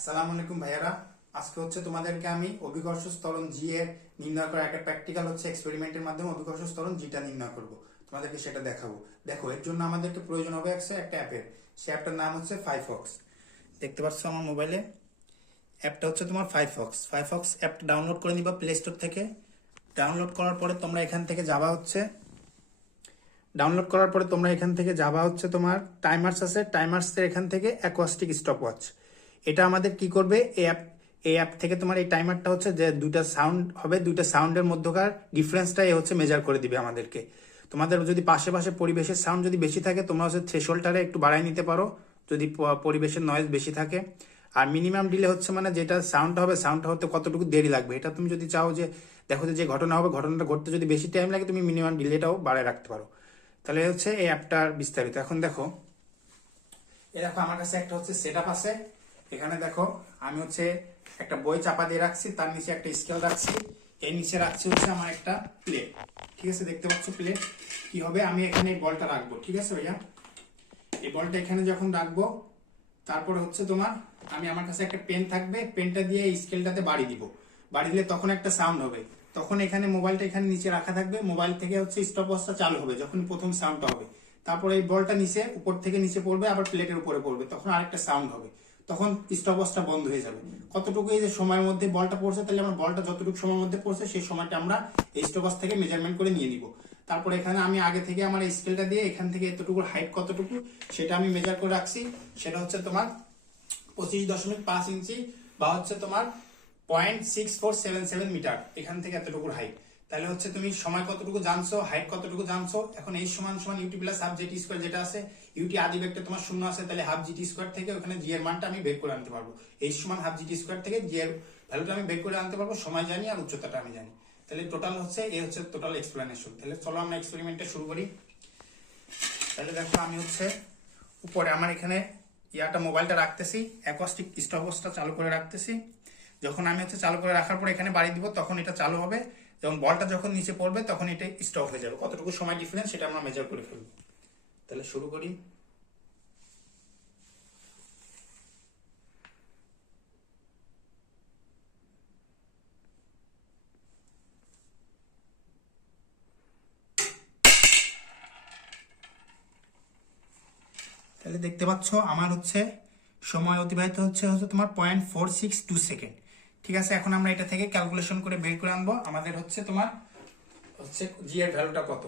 আসসালামু আলাইকুম ভাইয়ারা। আজকে হচ্ছে তোমাদেরকে আমি অভিকর্ষ স্তরণ জি এর নির্ণয় করা একটা প্র্যাকটিক্যাল হচ্ছে এক্সপেরিমেন্টের মাধ্যমে অভিকর্ষ স্তরণ জিটা নির্ণয় করব। তোমাদেরকে সেটা দেখাবো। দেখো, এর জন্য আমাদেরকে প্রয়োজন হবে একটা একটা অ্যাপের সে অ্যাপটার নাম হচ্ছে ফাইফক্স দেখতে পাচ্ছ আমার মোবাইলে অ্যাপটা হচ্ছে তোমার ফাইফক্স ফাইফক্স অ্যাপটা ডাউনলোড করে নিবা প্লে স্টোর থেকে। ডাউনলোড করার পরে তোমরা এখান থেকে যাবা হচ্ছে। ডাউনলোড করার পরে তোমরা এখান থেকে যাবা হচ্ছে তোমার টাইমার্স আছে। টাইমার্সের এখান থেকে অ্যাকোয়াস্টিক স্টপ ওয়াচ এটা আমাদের কি করবে? এই অ্যাপ এই অ্যাপ থেকে তোমার এই টাইমারটা হচ্ছে যে দুইটা সাউন্ড হবে, দুইটা সাউন্ডের মধ্যকার ডিফারেন্সটা এ হচ্ছে মেজার করে দিবে আমাদেরকে। তোমাদের যদি পাশে পাশে পরিবেশের সাউন্ড যদি বেশি থাকে, তোমরা হচ্ছে থ্রেশোল্ডটারে একটু বাড়াই নিতে পারো। যদি পরিবেশের নয়েজ বেশি থাকে। আর মিনিমাম ডিলে হচ্ছে মানে যেটা সাউন্ডটা হবে সাউন্ডটা হতে কতটুকু দেরি লাগবে? এটা তুমি যদি চাও যে, দেখো যে যে ঘটনা হবে, ঘটনাটা ঘটতে যদি বেশি টাইম লাগে, তুমি মিনিমাম ডিলেটাও বাড়ায় রাখতে পারো। তাহলে হচ্ছে এই অ্যাপটার বিস্তারিত। এখন দেখো এ দেখো আমার কাছে একটা হচ্ছে সেট আছে। এখানে দেখো, আমি হচ্ছে একটা বই চাপা দিয়ে রাখছি, তার নিচে একটা স্কেল রাখছি, এর নিচে রাখছি হচ্ছে আমার একটা প্লেট ঠিক আছে? দেখতে পাচ্ছ প্লেট কি হবে? আমি এখানে এই বলটা রাখব, ঠিক আছে ভাইয়া? এই বলটা এখানে যখন রাখব, তারপরে হচ্ছে তোমার আমি আমার কাছে একটা পেন থাকবে পেনটা দিয়ে স্কেলটাতে বাড়ি দিব। বাড়ি দিলে তখন একটা সাউন্ড হবে। তখন এখানে মোবাইলটা এখানে নিচে রাখা থাকবে, মোবাইল থেকে হচ্ছে স্টপ ওয়াচটা চালু হবে, যখন প্রথম সাউন্ডটা হবে। তারপরে এই বলটা নিচে, উপর থেকে নিচে পড়বে, আবার প্লেটের উপরে পড়বে, তখন আরেকটা সাউন্ড হবে। তখন স্টপ ওয়াচটা বন্ধ হয়ে যাবে। কতটুকু এই যে সময়ের মধ্যে বলটা পড়ছে, তাহলে আমার বলটা যতটুকু সময়ের মধ্যে পড়ছে, সেই সময়টা আমরা এই স্টপ ওয়াচ থেকে মেজারমেন্ট করে নিয়ে নিব। তারপর এখানে আমি আগে থেকে আমার স্কেলটা দিয়ে এখান থেকে এতটুকু হাইট কতটুকু, সেটা আমি মেজার করে রাখছি। সেটা হচ্ছে তোমার পঁচিশ দশমিক পাঁচ ইঞ্চি বা হচ্ছে তোমার point six four seven seven meter এখান থেকে এতটুকু হাইট তাহলে হচ্ছে তুমি সময় কতটুকু জানছো হাইট কতটুকু জানছো? এখন এই সমান সমান U T plus half J T square যেটা আছে ইউটি আদি ভেক্টর তোমার শূন্য আছে, তাহলে হাফ জিটি স্কোয়ার থেকে ওখানে জি এর মানটা আমি বের করে আনতে পারব। এই সমান হাফ জিটি স্কোয়ার থেকে জি এর ভ্যালুটা আমি বের করে আনতে পারব, সময় জানি আর উচ্চতাটা আমি জানি। তাহলে টোটাল হচ্ছে, এ হচ্ছে টোটাল এক্সপ্লেনেশন তাহলে চলো আমরা এক্সপেরিমেন্টটা শুরু করি। তাহলে দেখো আমি হচ্ছে উপরে আমার এখানে ইয়াটা মোবাইলটা রাখতেছি অ্যাকোস্টিক স্টপওয়াচটা চালু করে রাখতেছি। যখন আমি হচ্ছে চালু করে রাখার পর এখানে বাড়ি দিব, তখন এটা চালু হবে। এবং বলটা যখন নিচে পড়বে, তখন এটা স্টপ হয়ে যাবে। কতটুকু সময় ডিফারেন্স সেটা আমরা মেজার করে ফেলব। তাহলে শুরু করি। তাহলে দেখতে পাচ্ছ, আমার হচ্ছে সময় অতিবাহিত হচ্ছে হচ্ছে তোমার point four six two second ঠিক আছে, এখন আমরা এটা থেকে ক্যালকুলেশন করে বের করে আনব। আমাদের হচ্ছে তোমার, হচ্ছে জি এর ভ্যালুটা কত?